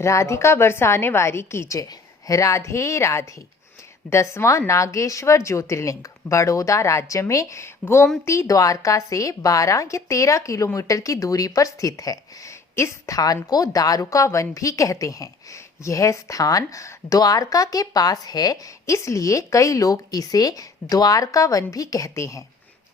राधिका बरसाने वारी कीजे। राधे राधे। 10वां नागेश्वर ज्योतिर्लिंग बड़ौदा राज्य में गोमती द्वारका से 12 या 13 किलोमीटर की दूरी पर स्थित है। इस स्थान को दारुका वन भी कहते हैं। यह स्थान द्वारका के पास है, इसलिए कई लोग इसे द्वारका वन भी कहते हैं।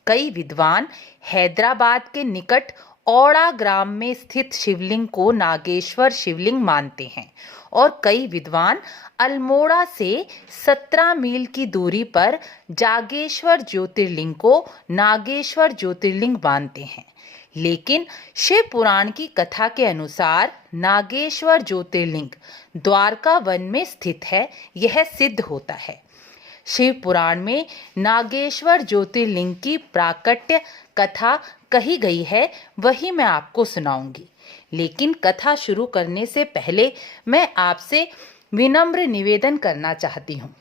कई विद्वान हैदराबाद के निकट औड़ा ग्राम में स्थित शिवलिंग को नागेश्वर शिवलिंग मानते हैं और कई विद्वान अल्मोड़ा से 17 मील की दूरी पर जागेश्वर ज्योतिर्लिंग को नागेश्वर ज्योतिर्लिंग मानते हैं। लेकिन शिव पुराण की कथा के अनुसार नागेश्वर ज्योतिर्लिंग द्वारका वन में स्थित है, यह सिद्ध होता है। शिव पुराण में नागेश्वर ज्योतिर्लिंग की प्राकट्य कथा कही गई है, वही मैं आपको सुनाऊंगी। लेकिन कथा शुरू करने से पहले मैं आपसे विनम्र निवेदन करना चाहती हूँ।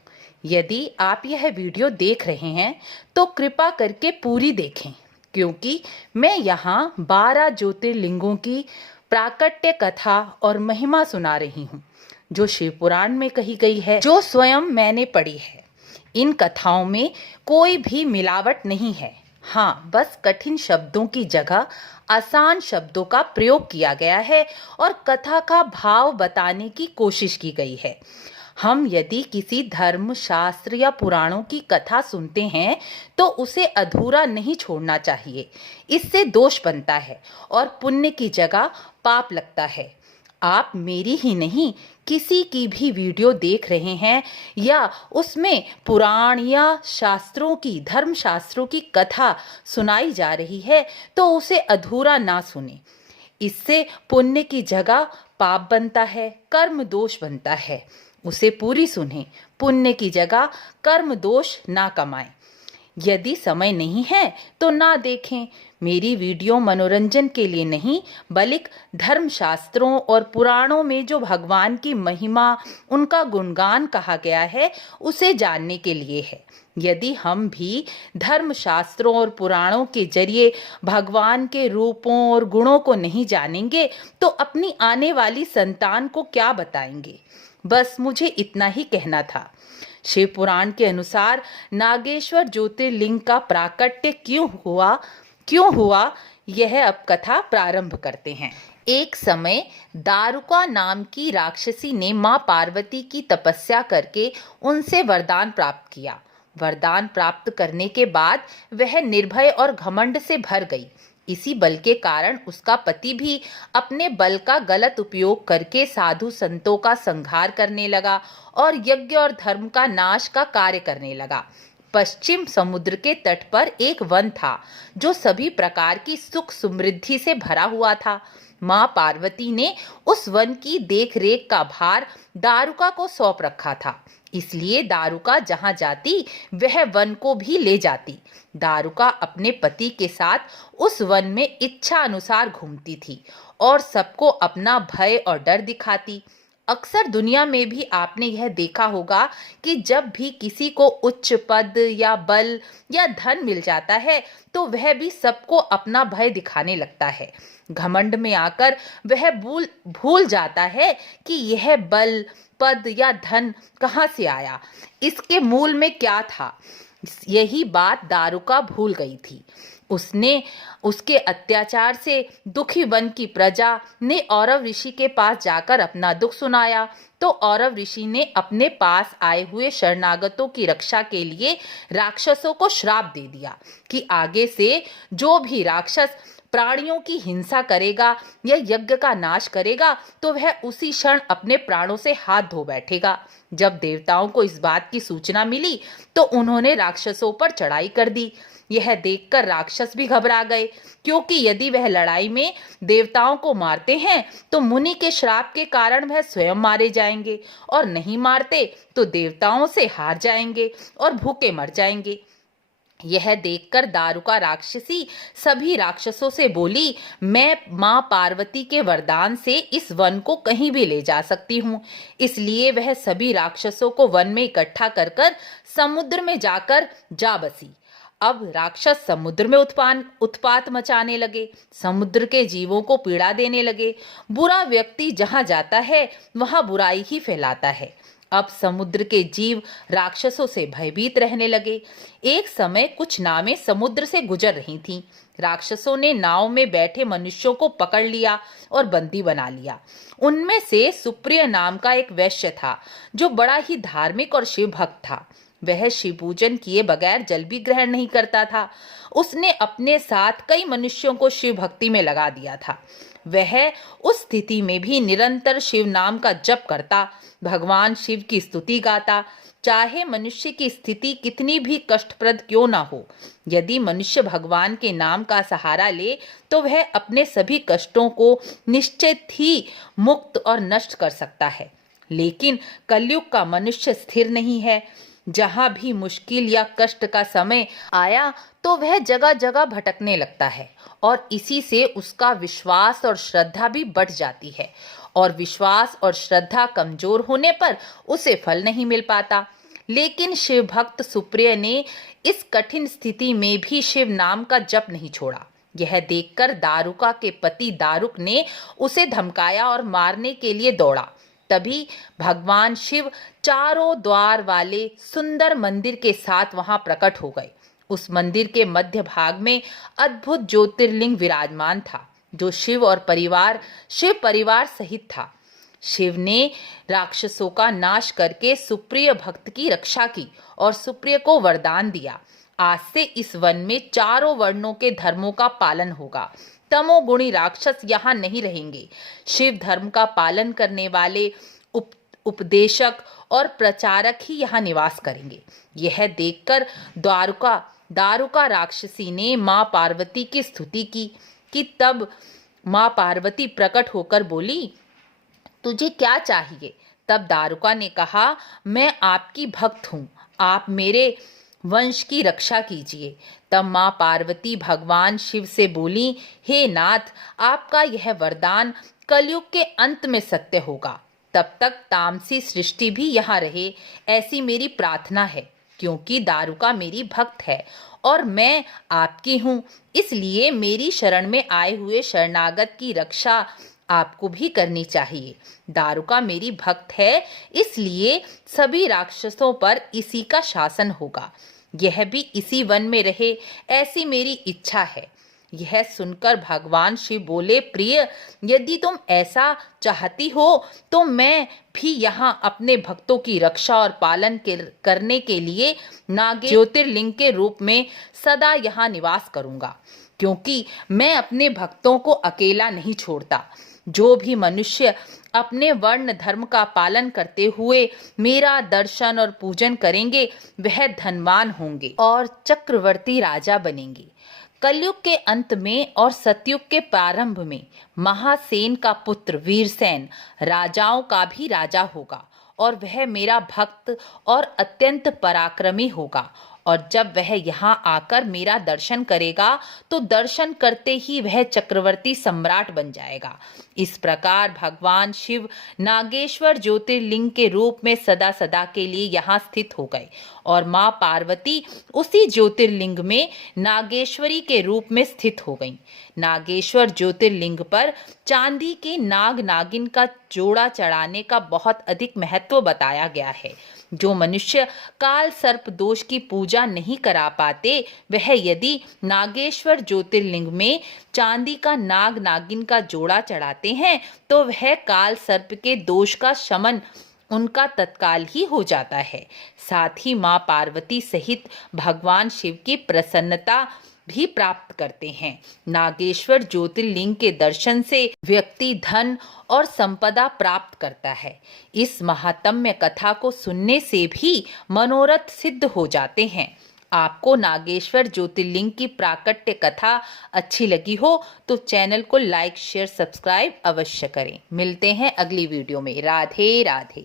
यदि आप यह वीडियो देख रहे हैं तो कृपा करके पूरी देखें, क्योंकि मैं यहाँ 12 ज्योतिर्लिंगों की प्राकट्य कथा और महिमा सुना रही हूँ, जो शिव पुराण में कही गई है, जो स्वयं मैंने पढ़ी है। इन कथाओं में कोई भी मिलावट नहीं है। हाँ, बस कठिन शब्दों की जगह आसान शब्दों का प्रयोग किया गया है और कथा का भाव बताने की कोशिश की गई है। हम यदि किसी धर्म शास्त्र या पुराणों की कथा सुनते हैं तो उसे अधूरा नहीं छोड़ना चाहिए। इससे दोष बनता है और पुण्य की जगह पाप लगता है। आप मेरी ही नहीं, किसी की भी वीडियो देख रहे हैं या उसमें पुराण या शास्त्रों की, धर्म शास्त्रों की कथा सुनाई जा रही है तो उसे अधूरा ना सुने। इससे पुण्य की जगह पाप बनता है, कर्म दोष बनता है। उसे पूरी सुने, पुण्य की जगह कर्म दोष ना कमाएं। यदि समय नहीं है तो ना देखें। मेरी वीडियो मनोरंजन के लिए नहीं, बल्कि धर्मशास्त्रों और पुराणों में जो भगवान की महिमा, उनका गुणगान कहा गया है, उसे जानने के लिए है। यदि हम भी धर्मशास्त्रों और पुराणों के जरिए भगवान के रूपों और गुणों को नहीं जानेंगे तो अपनी आने वाली संतान को क्या बताएंगे। बस मुझे इतना ही कहना था। शिव पुराण के अनुसार नागेश्वर ज्योतिर्लिंग का प्राकट्य क्यों हुआ, यह अब कथा प्रारंभ करते हैं। एक समय दारुका नाम की राक्षसी ने मां पार्वती की तपस्या करके उनसे वरदान प्राप्त किया। वरदान प्राप्त करने के बाद वह निर्भय और घमंड से भर गई। इसी बल के कारण उसका पति भी अपने बल का गलत उपयोग करके साधु संतों का संहार करने लगा और यज्ञ और धर्म का नाश का कार्य करने लगा। पश्चिम समुद्र के तट पर एक वन था जो सभी प्रकार की सुख समृद्धि से भरा हुआ था। मां पार्वती ने उस वन की देखरेख का भार दारुका को सौंप रखा था, इसलिए दारुका जहां जाती वह वन को भी ले जाती। दारुका अपने पति के साथ उस वन में इच्छा अनुसार घूमती थी और सबको अपना भय और डर दिखाती। अक्सर दुनिया में भी आपने यह देखा होगा कि जब भी किसी को उच्च पद या बल या धन मिल जाता है तो वह भी सबको अपना भय दिखाने लगता है। घमंड में आकर वह भूल जाता है कि यह बल, पद या धन कहाँ से आया, इसके मूल में क्या था। यही बात दारुका भूल गई थी। उसके अत्याचार से दुखी वन की प्रजा ने औरव ऋषि के पास जाकर अपना दुख सुनाया तो औरव ऋषि ने अपने पास आए हुए शरणागतों की रक्षा के लिए राक्षसों को श्राप दे दिया कि आगे से जो भी राक्षस प्राणियों की हिंसा करेगा या यज्ञ का नाश करेगा तो वह उसी क्षण अपने प्राणों से हाथ धो बैठेगा। जब देवताओं को इस बात की सूचना मिली तो उन्होंने राक्षसों पर चढ़ाई कर दी। यह देखकर राक्षस भी घबरा गए, क्योंकि यदि वह लड़ाई में देवताओं को मारते हैं तो मुनि के श्राप के कारण वह स्वयं मारे जाएंगे, और नहीं मारते तो देवताओं से हार जाएंगे और भूखे मर जाएंगे। यह देखकर दारुका राक्षसी सभी राक्षसों से बोली, मैं मां पार्वती के वरदान से इस वन को कहीं भी ले जा सकती हूँ। इसलिए वह सभी राक्षसों को वन में इकट्ठा कर समुद्र में जाकर जा बसी। अब राक्षस समुद्र में उत्पात मचाने लगे, समुद्र के जीवों को पीड़ा देने लगे। बुरा व्यक्ति जहां जाता है वहां बुराई ही फैलाता है। अब समुद्र के जीव राक्षसों से भयभीत रहने लगे। एक समय कुछ नावें समुद्र से गुजर रही थीं। राक्षसों ने नाव में बैठे मनुष्यों को पकड़ लिया और बंदी बना लिया। उनमें से सुप्रिय नाम का एक वैश्य था, जो बड़ा ही धार्मिक और शिव भक्त था। वह शिव पूजन किए बगैर जल भी ग्रहण नहीं करता था। उसने अपने साथ कई मनुष्यों को शिव भक्ति में लगा दिया था। वह उस स्थिति में भी निरंतर शिव नाम का जप करता, भगवान शिव की स्तुति गाता, चाहे मनुष्य की स्थिति कितनी भी कष्टप्रद क्यों ना हो। यदि मनुष्य भगवान के नाम का सहारा ले तो वह अपने सभी कष्टों को निश्चित ही मुक्त और नष्ट कर सकता है। लेकिन कलयुग का मनुष्य स्थिर नहीं है। जहां भी मुश्किल या कष्ट का समय आया तो वह जगह जगह भटकने लगता है और इसी से उसका विश्वास और श्रद्धा भी बढ़ जाती है, और विश्वास और श्रद्धा कमजोर होने पर उसे फल नहीं मिल पाता। लेकिन शिव भक्त सुप्रिय ने इस कठिन स्थिति में भी शिव नाम का जप नहीं छोड़ा। यह देखकर दारुका के पति दारुक ने उसे धमकाया और मारने के लिए दौड़ा। तभी भगवान शिव चारों द्वार वाले सुंदर मंदिर के साथ वहां प्रकट हो गए। उस मंदिर के मध्य भाग में अद्भुत ज्योतिर्लिंग विराजमान था, जो शिव परिवार सहित था। शिव ने राक्षसों का नाश करके सुप्रिय भक्त की रक्षा की और सुप्रिय को वरदान दिया, आज से इस वन में चारों वर्णों के धर्मों का पालन होगा। तमोगुणी राक्षस यहाँ नहीं रहेंगे। शिव धर्म का पालन करने वाले उपदेशक और प्रचारक ही यहाँ निवास करेंगे। यह देखकर दारुका राक्षसी ने माँ पार्वती की स्तुति की तब माँ पार्वती प्रकट होकर बोली, तुझे क्या चाहिए? तब दारुका ने कहा, मैं आपकी भक्त हूँ, आप मेरे वंश की रक्षा कीजिए। तब माँ पार्वती भगवान शिव से बोली, हे नाथ, आपका यह वरदान कलयुग के अंत में सत्य होगा। तब तक तामसी सृष्टि भी यहाँ रहे, ऐसी मेरी प्रार्थना है, क्योंकि दारुका मेरी भक्त है और मैं आपकी हूँ। इसलिए मेरी शरण में आए हुए शरणागत की रक्षा आपको भी करनी चाहिए। दारुका मेरी भक्त है, इसलिए सभी राक्षसों पर इसी का शासन होगा। यह भी इसी वन में रहे, ऐसी मेरी इच्छा है। यह सुनकर भगवान शिव बोले, प्रिय, यदि तुम ऐसा चाहती हो तो मैं भी यहाँ अपने भक्तों की रक्षा और पालन करने के लिए नागेश्वर ज्योतिर्लिंग के रूप में सदा यहाँ निवास करूँगा, क्योंकि मैं अपने भक्तों को अकेला नहीं छोड़ता। जो भी मनुष्य अपने वर्ण धर्म का पालन करते हुए मेरा दर्शन और पूजन करेंगे वह धनवान होंगे और चक्रवर्ती राजा बनेंगे। कलयुग के अंत में और सतयुग के प्रारंभ में महासेन का पुत्र वीरसेन राजाओं का भी राजा होगा, और वह मेरा भक्त और अत्यंत पराक्रमी होगा। और जब वह यहाँ आकर मेरा दर्शन करेगा तो दर्शन करते ही वह चक्रवर्ती सम्राट बन जाएगा। इस प्रकार भगवान शिव नागेश्वर ज्योतिर्लिंग के रूप में सदा सदा के लिए यहाँ स्थित हो गए, और माँ पार्वती उसी ज्योतिर्लिंग में नागेश्वरी के रूप में स्थित हो गईं। नागेश्वर ज्योतिर्लिंग पर चांदी के नाग नागिन का जोड़ा चढ़ाने का बहुत अधिक महत्व बताया गया है। जो मनुष्य काल सर्प दोष की पूजा नहीं करा पाते, वह यदि नागेश्वर ज्योतिर्लिंग में चांदी का नाग नागिन का जोड़ा चढ़ाते हैं तो वह काल सर्प के दोष का शमन उनका तत्काल ही हो जाता है। साथ ही माँ पार्वती सहित भगवान शिव की प्रसन्नता भी प्राप्त करते हैं। नागेश्वर ज्योतिर्लिंग के दर्शन से व्यक्ति धन और संपदा प्राप्त करता है। इस महात्म्य कथा को सुनने से भी मनोरथ सिद्ध हो जाते हैं। आपको नागेश्वर ज्योतिर्लिंग की प्राकट्य कथा अच्छी लगी हो तो चैनल को लाइक, शेयर, सब्सक्राइब अवश्य करें। मिलते हैं अगली वीडियो में। राधे राधे।